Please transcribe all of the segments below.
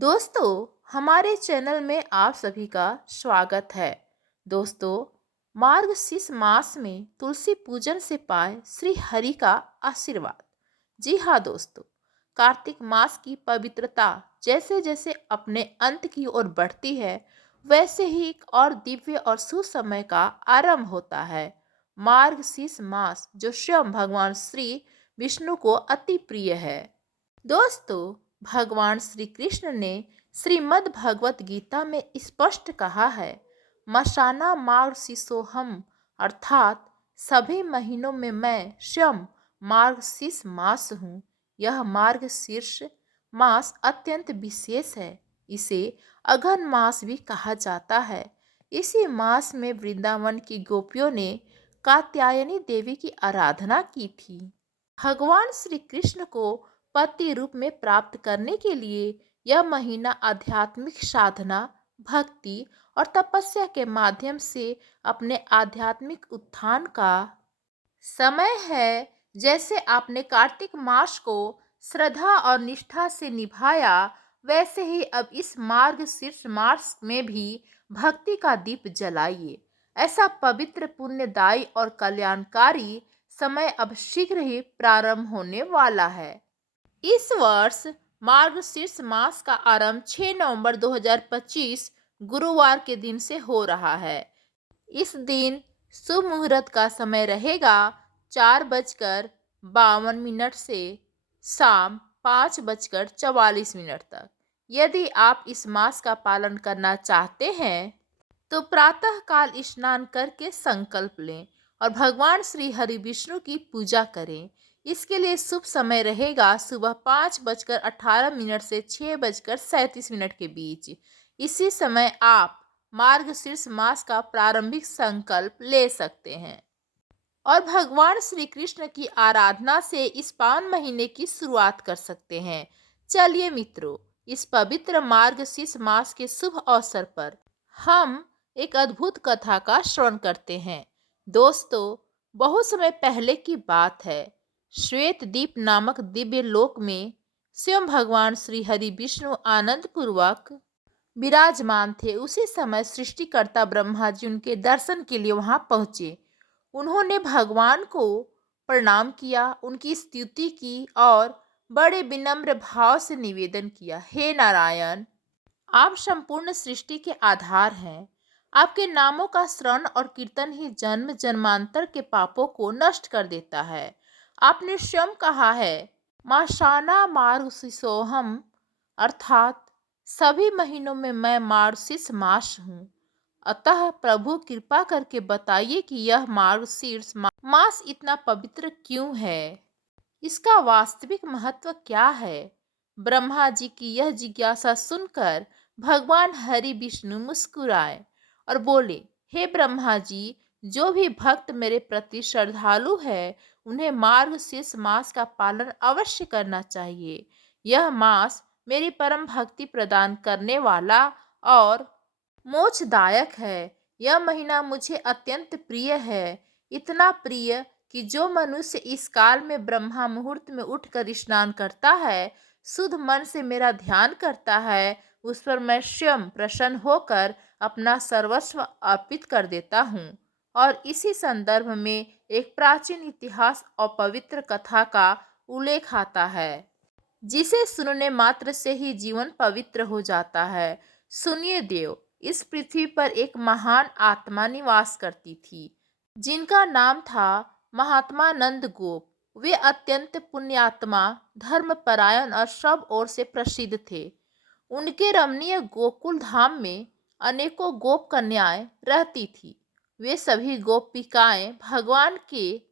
दोस्तों, हमारे चैनल में आप सभी का स्वागत है। दोस्तों, मार्गशीर्ष मास में तुलसी पूजन से पाए श्री हरि का आशीर्वाद। जी हाँ दोस्तों, कार्तिक मास की पवित्रता जैसे जैसे अपने अंत की ओर बढ़ती है, वैसे ही एक और दिव्य और सुसमय का आरंभ होता है। मार्गशीर्ष मास जो स्वयं भगवान श्री विष्णु को अति प्रिय है। दोस्तों, भगवान श्री कृष्ण ने श्रीमद् भगवत गीता में स्पष्ट कहा है, मशाना मार्गशीर्षोहम, अर्थात सभी महीनों में मैं स्वयं मार्गशीर्ष मास हूँ। यह मार्गशीर्ष मास अत्यंत विशेष है। इसे अघन मास भी कहा जाता है। इसी मास में वृंदावन की गोपियों ने कात्यायनी देवी की आराधना की थी। भगवान श्री कृष्ण को पति रूप में प्राप्त करने के लिए यह महीना आध्यात्मिक साधना, भक्ति और तपस्या के माध्यम से अपने आध्यात्मिक उत्थान का समय है। जैसे आपने कार्तिक मास को श्रद्धा और निष्ठा से निभाया, वैसे ही अब इस मार्गशीर्ष मास में भी भक्ति का दीप जलाइए। ऐसा पवित्र, पुण्यदायी और कल्याणकारी समय अब शीघ्र ही प्रारंभ होने वाला है। इस वर्ष मार्गशीर्ष मास का आरंभ 6 नवंबर 2025 गुरुवार के दिन से हो रहा है। इस दिन शुभ मुहूर्त का समय रहेगा 4:52 से शाम 5:44 तक। यदि आप इस मास का पालन करना चाहते हैं तो प्रातः काल स्नान करके संकल्प लें और भगवान श्री हरि विष्णु की पूजा करें। इसके लिए शुभ समय रहेगा सुबह 5:18 से 6:37 के बीच। इसी समय आप मार्गशीर्ष मास का प्रारंभिक संकल्प ले सकते हैं और भगवान श्री कृष्ण की आराधना से इस पावन महीने की शुरुआत कर सकते हैं। चलिए मित्रों, इस पवित्र मार्गशीर्ष मास के शुभ अवसर पर हम एक अद्भुत कथा का श्रवण करते हैं। दोस्तों, बहुत समय पहले की बात है। श्वेत द्वीप नामक दिव्य लोक में स्वयं भगवान श्री हरि विष्णु आनंद पूर्वक विराजमान थे। उसी समय सृष्टिकर्ता ब्रह्मा जी उनके दर्शन के लिए वहां पहुंचे। उन्होंने भगवान को प्रणाम किया, उनकी स्तुति की और बड़े विनम्र भाव से निवेदन किया, हे नारायण, आप संपूर्ण सृष्टि के आधार हैं। आपके नामों का श्रवण और कीर्तन ही जन्म जन्मांतर के पापों को नष्ट कर देता है। आपने स्वयं कहा है, माशाना मार्गशीर्षोहम, अर्थात सभी महीनों में मैं मार्गशीर्ष मास हूँ। अतः प्रभु कृपा करके बताइए कि यह मार्गशीर्ष मास इतना पवित्र क्यों है? इसका वास्तविक महत्व क्या है? ब्रह्मा जी की यह जिज्ञासा सुनकर भगवान हरि विष्णु मुस्कुराए और बोले, हे ब्रह्मा जी, जो भी भक्त मेरे प्रति श्रद्धालु है, उन्हें मार्गशीर्ष मास का पालन अवश्य करना चाहिए। यह मास मेरी परम भक्ति प्रदान करने वाला और मोक्षदायक है। यह महीना मुझे अत्यंत प्रिय है, इतना प्रिय कि जो मनुष्य इस काल में ब्रह्मा मुहूर्त में उठकर स्नान करता है, शुद्ध मन से मेरा ध्यान करता है, उस पर मैं स्वयं प्रसन्न होकर अपना सर्वस्व अर्पित कर देता हूँ। और इसी संदर्भ में एक प्राचीन इतिहास और पवित्र कथा का उल्लेख आता है, जिसे सुनने मात्र से ही जीवन पवित्र हो जाता है। सुनिए देव, इस पृथ्वी पर एक महान आत्मा निवास करती थी, जिनका नाम था महात्मा नंद गोप। वे अत्यंत पुण्यात्मा, धर्मपरायण और सब ओर से प्रसिद्ध थे। उनके रमणीय गोकुल धाम में अनेकों गोप कन्याएं रहती थी। वे सभी गोपिकाएं भगवान के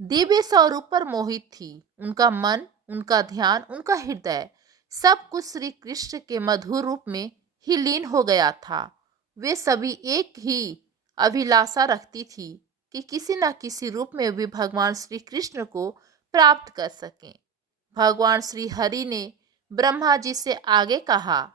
दिव्य स्वरूप पर मोहित थी। उनका मन, उनका ध्यान, उनका हृदय सब कुछ श्री कृष्ण के मधुर रूप में ही लीन हो गया था। वे सभी एक ही अभिलाषा रखती थी कि किसी न किसी रूप में वे भगवान श्री कृष्ण को प्राप्त कर सकें। भगवान श्री हरि ने ब्रह्मा जी से आगे कहा,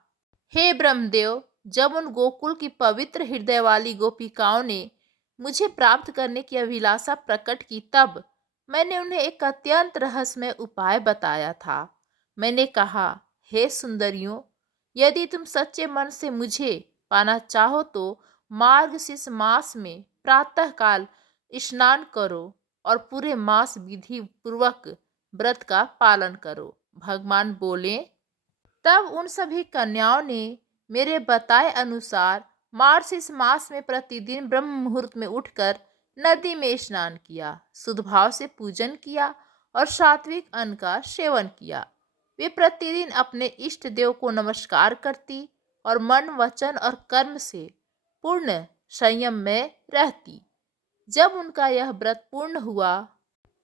हे ब्रह्मदेव, जब उन गोकुल की पवित्र हृदय वाली गोपिकाओं ने मुझे प्राप्त करने की अभिलाषा प्रकट की, तब मैंने उन्हें एक अत्यंत रहस्यमय उपाय बताया था। मैंने कहा, हे सुंदरियों, यदि तुम सच्चे मन से मुझे पाना चाहो तो मार्गशीर्ष मास में प्रातःकाल स्नान करो और पूरे मास विधि पूर्वक व्रत का पालन करो। भगवान बोले, तब उन सभी कन्याओं ने मेरे बताए अनुसार मार्गशीर्ष मास में प्रतिदिन ब्रह्म मुहूर्त में उठकर नदी में स्नान किया, शुद्ध भाव से पूजन किया और सात्विक अन्न का सेवन किया। वे प्रतिदिन अपने इष्ट देव को नमस्कार करती और मन, वचन और कर्म से पूर्ण संयम में रहती। जब उनका यह व्रत पूर्ण हुआ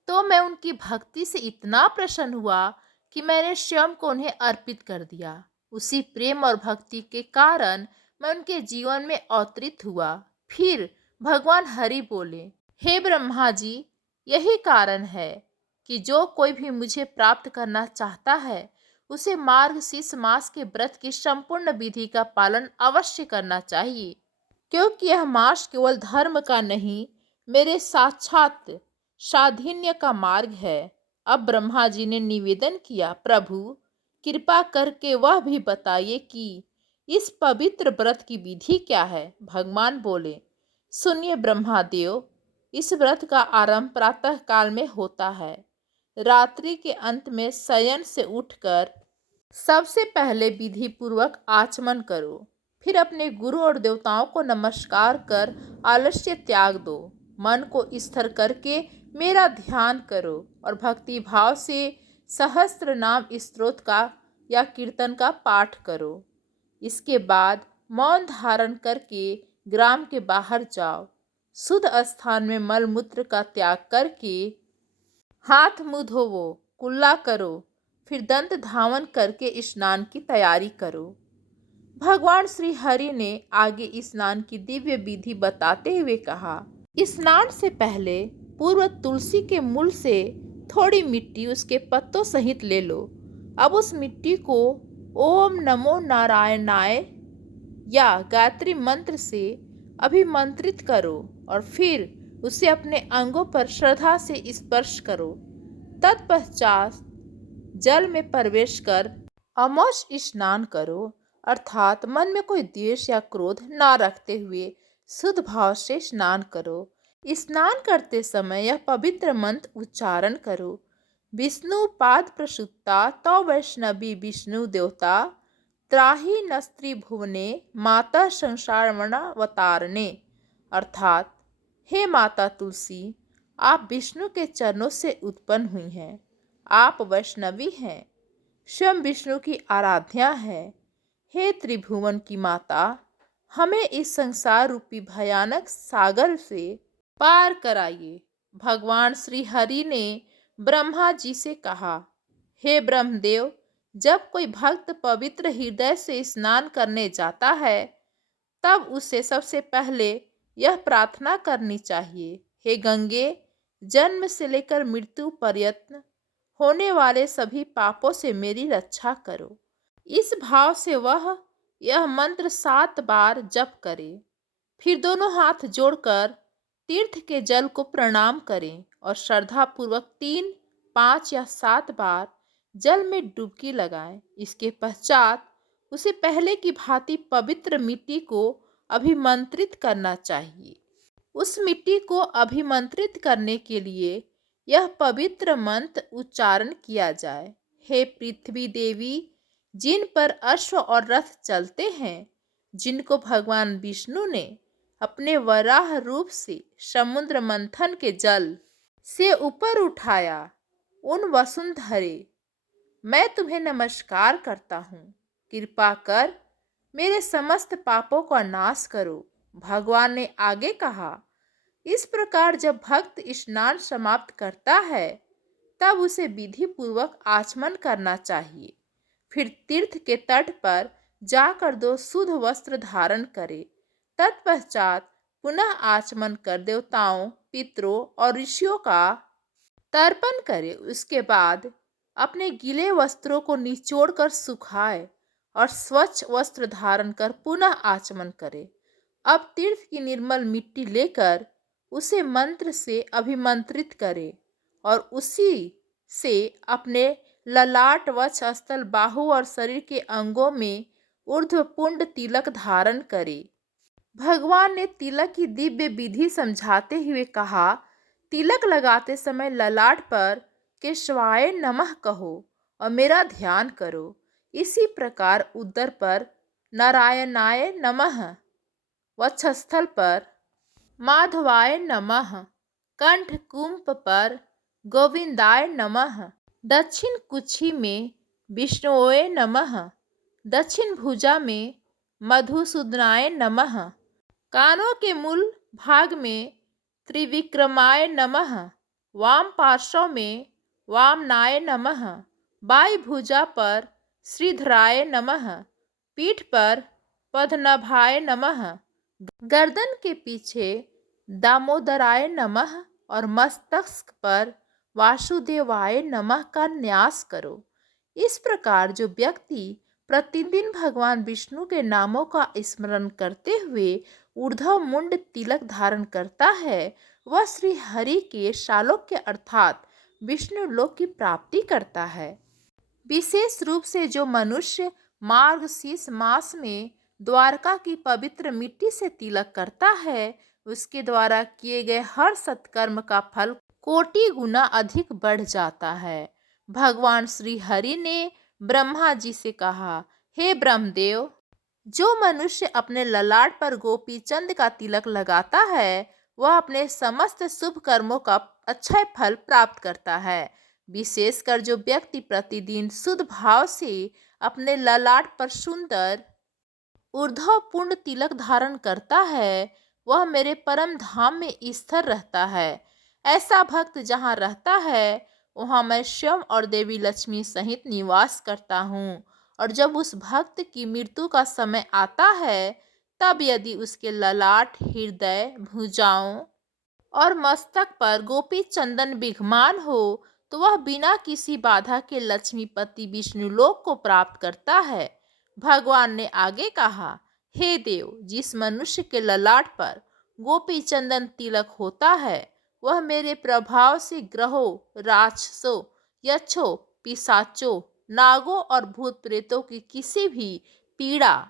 तो मैं उनकी भक्ति से इतना प्रसन्न हुआ कि मैंने स्वयं को उन्हें अर्पित कर दिया। उसी प्रेम और भक्ति के कारण मैं उनके जीवन में अवतरित हुआ। फिर भगवान हरि बोले, हे ब्रह्मा जी, यही कारण है कि जो कोई भी मुझे प्राप्त करना चाहता है उसे मार्गशीर्ष मास के व्रत की संपूर्ण विधि का पालन अवश्य करना चाहिए, क्योंकि यह मास केवल धर्म का नहीं, मेरे साक्षात साधिन्य का मार्ग है। अब ब्रह्मा जी ने निवेदन किया, प्रभु कृपा करके वह भी बताइए कि इस पवित्र व्रत की विधि क्या है। भगवान बोले, सुनिए ब्रह्मादेव, इस व्रत का आरंभ प्रातः काल में होता है। रात्रि के अंत में शयन से उठकर सबसे पहले विधि पूर्वक आचमन करो, फिर अपने गुरु और देवताओं को नमस्कार कर आलस्य त्याग दो। मन को स्थिर करके मेरा ध्यान करो और भक्ति भाव से सहस्त्र नाम स्तोत्र का या कीर्तन का पाठ करो। इसके बाद मौन धारण करके ग्राम के बाहर जाओ। शुद्ध स्थान में मल मूत्र का त्याग करके हाथ मुंह धोवो, कुल्ला करो, फिर दंत धावन करके स्नान की तैयारी करो। भगवान श्री हरि ने आगे स्नान की दिव्य विधि बताते हुए कहा, स्नान से पहले पूर्व तुलसी के मूल से थोड़ी मिट्टी उसके पत्तों सहित ले लो। अब उस मिट्टी को ओम नमो नारायणाय या गायत्री मंत्र से अभिमंत्रित करो और फिर उसे अपने अंगों पर श्रद्धा से स्पर्श करो। तत्पश्चात जल में प्रवेश कर अमोघ स्नान करो, अर्थात मन में कोई द्वेष या क्रोध ना रखते हुए शुद्ध भाव से स्नान करो। स्नान करते समय यह पवित्र मंत्र उच्चारण करो, विष्णु पाद प्रसुत्ता तो वैष्णवी विष्णु देवता त्राही नस्त्री भुवने माता संसारवतारणे। अर्थात, हे माता तुलसी, आप विष्णु के चरणों से उत्पन्न हुई हैं, आप वैष्णवी हैं, स्वयं विष्णु की आराध्या है। हे त्रिभुवन की माता, हमें इस संसार रूपी भयानक सागर से पार कराइए। भगवान श्री हरि ने ब्रह्मा जी से कहा, हे ब्रह्मदेव, जब कोई भक्त पवित्र हृदय से स्नान करने जाता है तब उसे सबसे पहले यह प्रार्थना करनी चाहिए, हे गंगे, जन्म से लेकर मृत्यु पर्यंत होने वाले सभी पापों से मेरी रक्षा करो। इस भाव से वह यह मंत्र 7 बार जप करे। फिर दोनों हाथ जोड़कर तीर्थ के जल को प्रणाम करें और श्रद्धा पूर्वक 3, 5 या 7 बार जल में डुबकी लगाएं। इसके पश्चात उसे पहले की भांति पवित्र मिट्टी को अभिमंत्रित करना चाहिए। उस मिट्टी को अभिमंत्रित करने के लिए यह पवित्र मंत्र उच्चारण किया जाए, हे पृथ्वी देवी, जिन पर अश्व और रथ चलते हैं, जिनको भगवान विष्णु ने अपने वराह रूप से समुद्र मंथन के जल से ऊपर उठाया, उन वसुंधरे, मैं तुम्हें नमस्कार करता हूँ। कृपा कर मेरे समस्त पापों का नाश करो। भगवान ने आगे कहा, इस प्रकार जब भक्त स्नान समाप्त करता है तब उसे विधि पूर्वक आचमन करना चाहिए। फिर तीर्थ के तट पर जाकर 2 शुद्ध वस्त्र धारण करे। तत्पश्चात पुनः आचमन कर देवताओं, पितरों और ऋषियों का तर्पण करे। उसके बाद अपने गीले वस्त्रों को निचोड़कर सुखाए और स्वच्छ वस्त्र धारण कर पुनः आचमन करे। अब तीर्थ की निर्मल मिट्टी लेकर उसे मंत्र से अभिमंत्रित करे और उसी से अपने ललाट, वक्ष स्थल, बाहु और शरीर के अंगों में ऊर्ध्वपुंड तिलक धारण करे। भगवान ने तिलक की दिव्य विधि समझाते हुए कहा, तिलक लगाते समय ललाट पर केशवाय नमः कहो और मेरा ध्यान करो। इसी प्रकार उदर पर नारायणाय नमः, वक्षस्थल पर माधवाय नमः, कंठ कुंभ पर गोविंदाय नमः, दक्षिण कुक्षी में विष्णुवे नमः, दक्षिण भुजा में मधुसूदनाय नमः, कानों के मूल भाग में त्रिविक्रमाय नमः, वाम पार्श्व में वामनाय नमः, बाई भुजा पर श्रीधराय नमः, पीठ पर पद्मनाभाय नमः, गर्दन के पीछे दामोदराय नमः और मस्तक पर वासुदेवाय नमः का न्यास करो। इस प्रकार जो व्यक्ति प्रतिदिन भगवान विष्णु के नामों का स्मरण करते हुए ऊर्ध्व मुंड तिलक धारण करता है, वह श्री हरि के शालोक्य अर्थात विष्णु लोक की प्राप्ति करता है। विशेष रूप से जो मनुष्य मार्गशीर्ष मास में द्वारका की पवित्र मिट्टी से तिलक करता है, उसके द्वारा किए गए हर सत्कर्म का फल कोटि गुना अधिक बढ़ जाता है। भगवान श्री हरि ने ब्रह्मा जी से कहा, हे ब्रह्मदेव, जो मनुष्य अपने ललाट पर गोपी चंद का तिलक लगाता है, वह अपने समस्त शुभ कर्मों का अक्षय फल प्राप्त करता है। विशेषकर जो व्यक्ति प्रतिदिन शुद्ध भाव से अपने ललाट पर सुंदर ऊर्ध्वपुंड तिलक धारण करता है, वह मेरे परम धाम में स्थिर रहता है। ऐसा भक्त जहाँ रहता है, वहाँ मैं स्वयं और देवी लक्ष्मी सहित निवास करता हूँ। और जब उस भक्त की मृत्यु का समय आता है, तब यदि उसके ललाट, हृदय, भुजाओं और मस्तक पर गोपी चंदन विद्यमान हो, तो वह बिना किसी बाधा के लक्ष्मीपति विष्णु लोक को प्राप्त करता है। भगवान ने आगे कहा, हे देव, जिस मनुष्य के ललाट पर गोपी चंदन तिलक होता है, वह मेरे प्रभाव से ग्रहों, राक्षसों, यक्षों, पिशाचों, नागों और भूत प्रेतों की किसी भी पीड़ा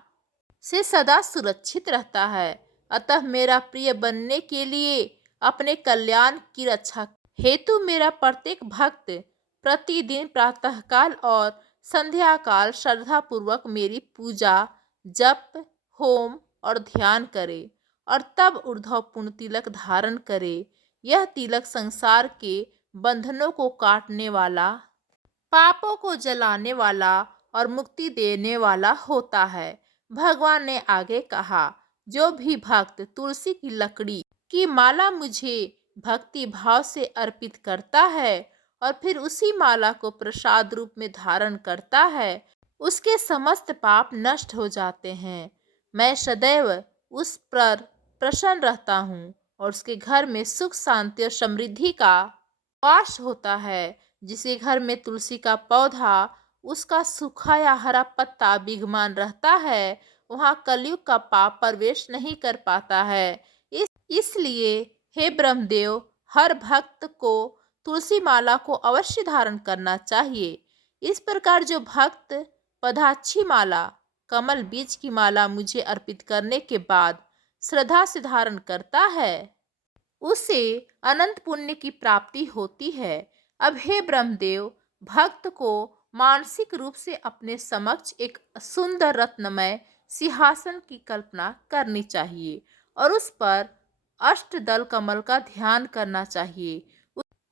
से सदा सुरक्षित रहता है। अतः मेरा प्रिय बनने के लिए अपने कल्याण की रक्षा हेतु मेरा प्रत्येक भक्त प्रतिदिन प्रातःकाल और संध्या काल श्रद्धा पूर्वक मेरी पूजा, जप, होम और ध्यान करे और तब ऊर्ध्वपुंड तिलक धारण करे। यह तिलक संसार के बंधनों को काटने वाला, पापों को जलाने वाला और मुक्ति देने वाला होता है। भगवान ने आगे कहा, जो भी भक्त तुलसी की लकड़ी की माला मुझे भक्ति भाव से अर्पित करता है और फिर उसी माला को प्रसाद रूप में धारण करता है, उसके समस्त पाप नष्ट हो जाते हैं। मैं सदैव उस पर प्रसन्न रहता हूँ और उसके घर में सुख, शांति और समृद्धि का वास होता है। जिसे घर में तुलसी का पौधा, उसका सूखा या हरा पत्ता विद्यमान रहता है, वहाँ कलयुग का पाप प्रवेश नहीं कर पाता है। इसलिए हे ब्रह्मदेव, हर भक्त को तुलसी माला को अवश्य धारण करना चाहिए। इस प्रकार जो भक्त पदाक्षी माला, कमल बीज की माला मुझे अर्पित करने के बाद श्रद्धा से धारण करता है, उसे अनंत पुण्य की प्राप्ति होती है। अब हे ब्रह्मदेव, भक्त को मानसिक रूप से अपने समक्ष एक सुंदर रत्नमय सिंहासन की कल्पना करनी चाहिए और उस पर अष्टदल कमल का ध्यान करना चाहिए।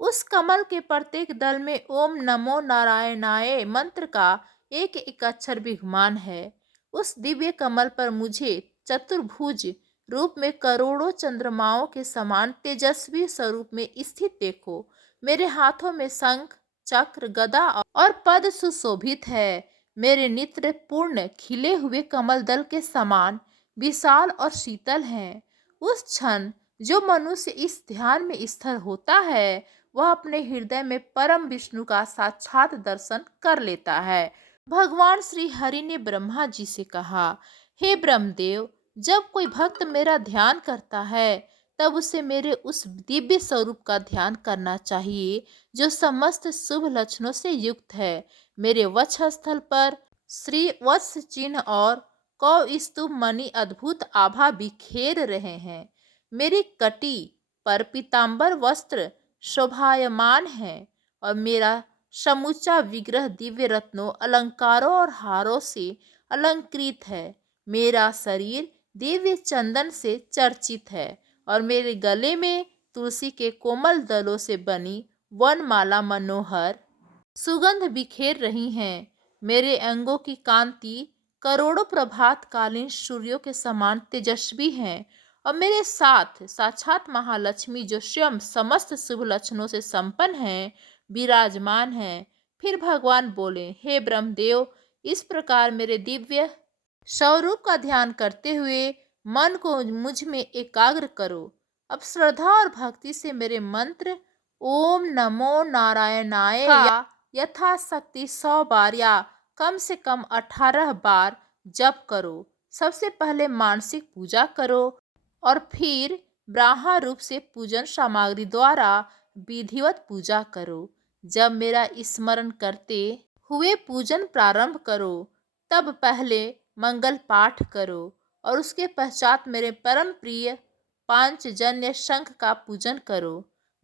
उस कमल के प्रत्येक दल में ओम नमो नारायणाय मंत्र का एक एक अक्षर विद्यमान है। उस दिव्य कमल पर मुझे चतुर्भुज रूप में करोड़ों चंद्रमाओं के समान तेजस्वी स्वरूप में स्थित देखो। मेरे हाथों में शंख, चक्र, गदा और पद सुशोभित है। मेरे नेत्र पूर्ण खिले हुए कमल दल के समान विशाल और शीतल हैं। उस क्षण जो मनुष्य इस ध्यान में स्थिर होता है, वह अपने हृदय में परम विष्णु का साक्षात दर्शन कर लेता है। भगवान श्री हरि ने ब्रह्मा जी से कहा, हे ब्रह्मदेव, जब कोई भक्त मेरा ध्यान करता है, तब उसे मेरे उस दिव्य स्वरूप का ध्यान करना चाहिए जो समस्त शुभ लक्षणों से युक्त है। मेरे वक्षस्थल पर श्री वत्स चिन्ह और कौस्तुभ मणि अद्भुत आभा बिखेर रहे हैं। मेरी कटी पर पीतांबर वस्त्र शोभायमान है और मेरा समूचा विग्रह दिव्य रत्नों, अलंकारों और हारों से अलंकृत है। मेरा शरीर दिव्य चंदन से चर्चित है और मेरे गले में तुलसी के कोमल दलों से बनी वनमाला मनोहर सुगंध बिखेर रही हैं। मेरे अंगों की कांति करोड़ों प्रभात कालीन सूर्यों के समान तेजस्वी हैं और मेरे साथ साक्षात महालक्ष्मी, जो स्वयं समस्त शुभ लक्षणों से संपन्न है, विराजमान है। फिर भगवान बोले, हे ब्रह्मदेव, इस प्रकार मेरे दिव्य स्वरूप का ध्यान करते हुए मन को मुझ में एकाग्र करो। अब श्रद्धा और भक्ति से मेरे मंत्र ओम नमो नारायणाय का यथाशक्ति 100 बार या कम से कम 18 बार जप करो। सबसे पहले मानसिक पूजा करो और फिर ब्राह्मण रूप से पूजन सामग्री द्वारा विधिवत पूजा करो। जब मेरा स्मरण करते हुए पूजन प्रारंभ करो, तब पहले मंगल पाठ करो और उसके पश्चात मेरे परम प्रिय पांचजन्य शंख का पूजन करो।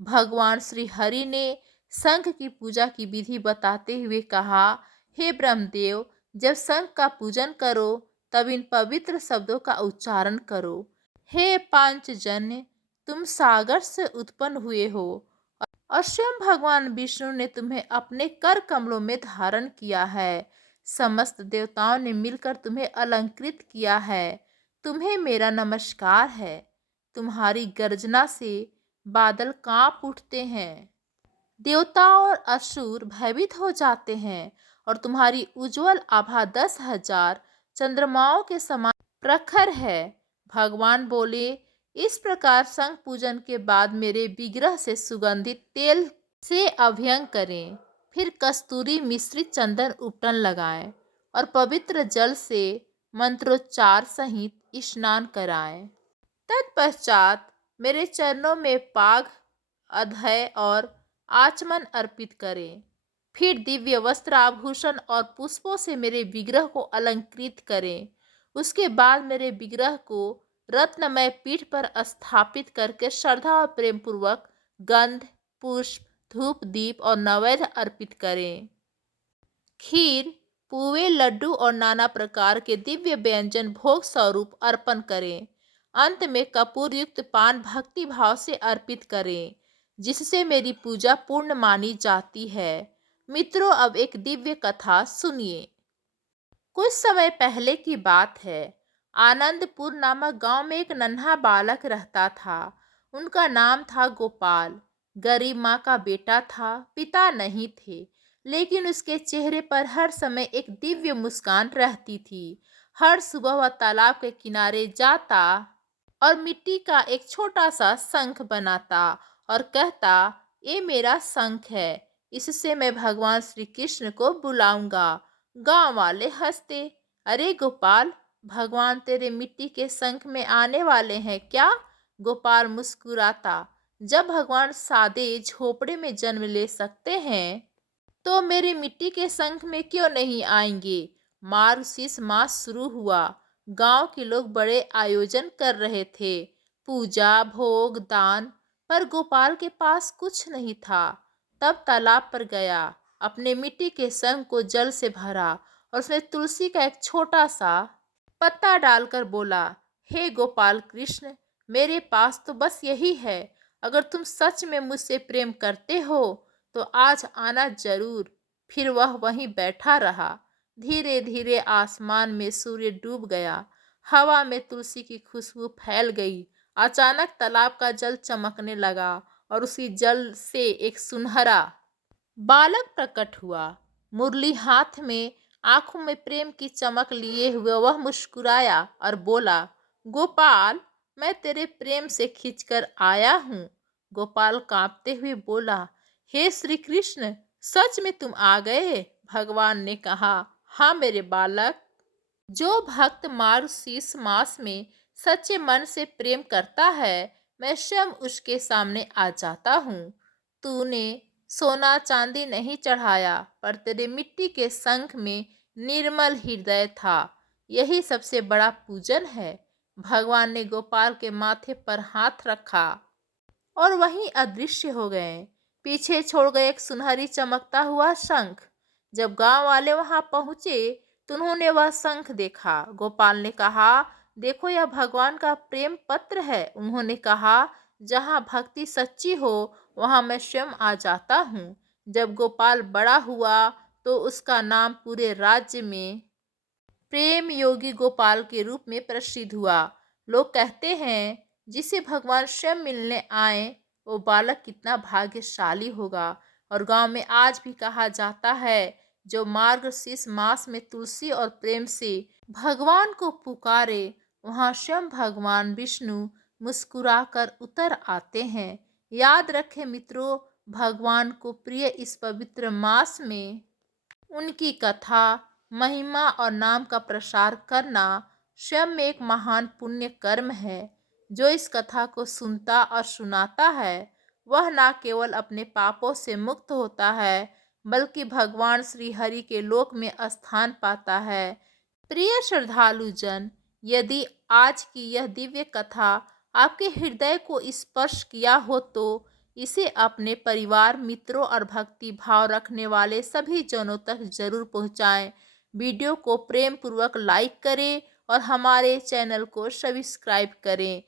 भगवान श्री हरि ने शंख की पूजा की विधि बताते हुए कहा, हे ब्रह्मदेव, जब शंख का पूजन करो तब इन पवित्र शब्दों का उच्चारण करो। हे पांचजन्य, तुम सागर से उत्पन्न हुए हो और स्वयं भगवान विष्णु ने तुम्हें अपने कर कमलों में धारण किया है। समस्त देवताओं ने मिलकर तुम्हें अलंकृत किया है। तुम्हें मेरा नमस्कार है। तुम्हारी गर्जना से बादल कांप उठते हैं, देवता और असुर भयभीत हो जाते हैं और तुम्हारी उज्जवल आभा 10,000 चंद्रमाओं के समान प्रखर है। भगवान बोले, इस प्रकार शंख पूजन के बाद मेरे विग्रह से सुगंधित तेल से अभ्यंग करें। फिर कस्तूरी मिश्रित चंदन उपटन लगाएं और पवित्र जल से मंत्रोच्चार सहित स्नान कराएं। तत्पश्चात मेरे चरणों में पाग, अधय और आचमन अर्पित करें। फिर दिव्य वस्त्र, आभूषण और पुष्पों से मेरे विग्रह को अलंकृत करें। उसके बाद मेरे विग्रह को रत्नमय पीठ पर स्थापित करके श्रद्धा और प्रेम पूर्वक गंध, पुष्प, धूप, दीप और नैवेद्य अर्पित करें। खीर, पूवे, लड्डू और नाना प्रकार के दिव्य व्यंजन भोग स्वरूप अर्पण करें। अंत में कपूर युक्त पान भक्ति भाव से अर्पित करें, जिससे मेरी पूजा पूर्ण मानी जाती है। मित्रों, अब एक दिव्य कथा सुनिए। कुछ समय पहले की बात है। आनंदपुर नामक गांव में एक नन्हा बालक रहता था। उनका नाम था गोपाल। गरीब माँ का बेटा था, पिता नहीं थे, लेकिन उसके चेहरे पर हर समय एक दिव्य मुस्कान रहती थी। हर सुबह वह तालाब के किनारे जाता और मिट्टी का एक छोटा सा शंख बनाता और कहता, ये मेरा शंख है, इससे मैं भगवान श्री कृष्ण को बुलाऊंगा। गांव वाले हंसते, अरे गोपाल, भगवान तेरे मिट्टी के शंख में आने वाले हैं क्या? गोपाल मुस्कुराता, जब भगवान सादे झोपड़े में जन्म ले सकते हैं तो मेरे मिट्टी के शंख में क्यों नहीं आएंगे? मार्गशीर्ष मास शुरू हुआ। गांव के लोग बड़े आयोजन कर रहे थे, पूजा, भोग, दान, पर गोपाल के पास कुछ नहीं था। तब तालाब पर गया, अपने मिट्टी के शंख को जल से भरा और उसमें तुलसी का एक छोटा सा पत्ता डालकर बोला, हे गोपाल कृष्ण, मेरे पास तो बस यही है। अगर तुम सच में मुझसे प्रेम करते हो तो आज आना जरूर। फिर वह वहीं बैठा रहा। धीरे धीरे आसमान में सूर्य डूब गया। हवा में तुलसी की खुशबू फैल गई। अचानक तालाब का जल चमकने लगा और उसी जल से एक सुनहरा बालक प्रकट हुआ। मुरली हाथ में, आंखों में प्रेम की चमक लिए हुए वह मुस्कुराया और बोला, गोपाल, मैं तेरे प्रेम से खींचकर आया हूँ। गोपाल कांपते हुए बोला, हे श्री कृष्ण, सच में तुम आ गए? भगवान ने कहा, हाँ मेरे बालक, जो भक्त मार्गशीर्ष मास में सच्चे मन से प्रेम करता है, मैं स्वयं उसके सामने आ जाता हूँ। तूने सोना चांदी नहीं चढ़ाया, पर तेरे मिट्टी के शंख में निर्मल हृदय था। यही सबसे बड़ा पूजन है। भगवान ने गोपाल के माथे पर हाथ रखा और वहीं अदृश्य हो गए। पीछे छोड़ गए एक सुनहरी चमकता हुआ शंख। जब गांव वाले वहां पहुंचे तो उन्होंने वह शंख देखा। गोपाल ने कहा, देखो यह भगवान का प्रेम पत्र है। उन्होंने कहा, जहां भक्ति सच्ची हो वहां मैं स्वयं आ जाता हूँ। जब गोपाल बड़ा हुआ तो उसका नाम पूरे राज्य में प्रेम योगी गोपाल के रूप में प्रसिद्ध हुआ। लोग कहते हैं, जिसे भगवान स्वयं मिलने आए वो बालक कितना भाग्यशाली होगा। और गांव में आज भी कहा जाता है, जो मार्गशीर्ष मास में तुलसी और प्रेम से भगवान को पुकारे वहां स्वयं भगवान विष्णु मुस्कुराकर उतर आते हैं। याद रखें मित्रों, भगवान को प्रिय इस पवित्र मास में उनकी कथा, महिमा और नाम का प्रसार करना स्वयं में एक महान पुण्य कर्म है। जो इस कथा को सुनता और सुनाता है वह न केवल अपने पापों से मुक्त होता है बल्कि भगवान श्री हरि के लोक में स्थान पाता है। प्रिय श्रद्धालु जन, यदि आज की यह दिव्य कथा आपके हृदय को स्पर्श किया हो तो इसे अपने परिवार, मित्रों और भक्ति भाव रखने वाले सभी जनों तक जरूर पहुंचाएं। वीडियो को प्रेम पूर्वक लाइक करें और हमारे चैनल को सब्सक्राइब करें,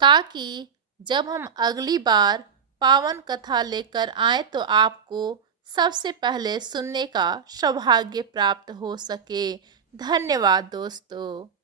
ताकि जब हम अगली बार पावन कथा लेकर आए तो आपको सबसे पहले सुनने का सौभाग्य प्राप्त हो सके। धन्यवाद दोस्तों।